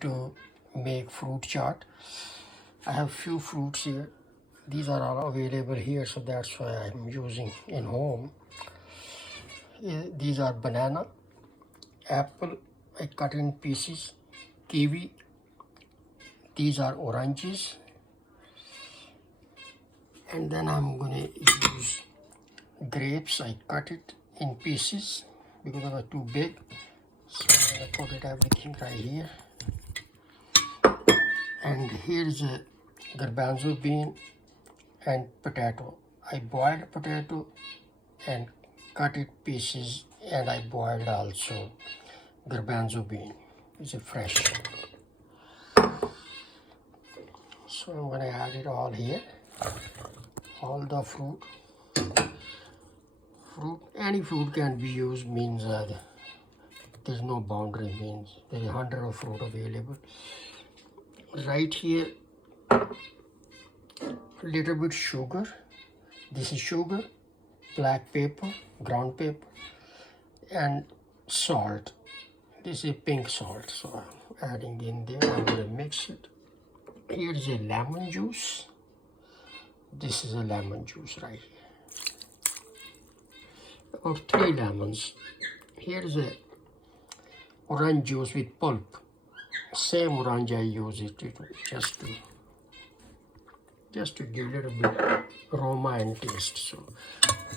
To make fruit chart. I have few fruits here. These are all available here, so that's why I'm using in home. These are banana, apple, I cut in pieces, kiwi. These are oranges, and then I'm gonna use grapes. I cut it in pieces because they were too big, so I'm gonna put it everything right here. And here's a garbanzo bean and potato. I boiled potato and cut it pieces, and I boiled also garbanzo bean. It's a fresh. So I'm gonna add it all here. All the fruit. Any fruit can be used, means there's no boundary, means there is 100 of fruit available. Right here, a little bit sugar. This is sugar, black pepper, ground pepper, and salt. This is pink salt, so I'm adding in there. I'm going to mix it. Here's a lemon juice. This is a lemon juice right here. About 3 lemons. Here's a orange juice with pulp. Same orange I use it just to give a little bit aroma and taste. So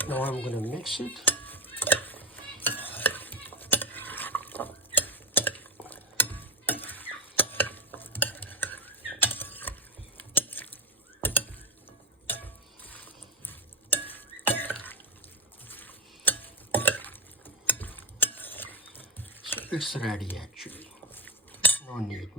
now I'm going to mix it. So it's ready actually. No need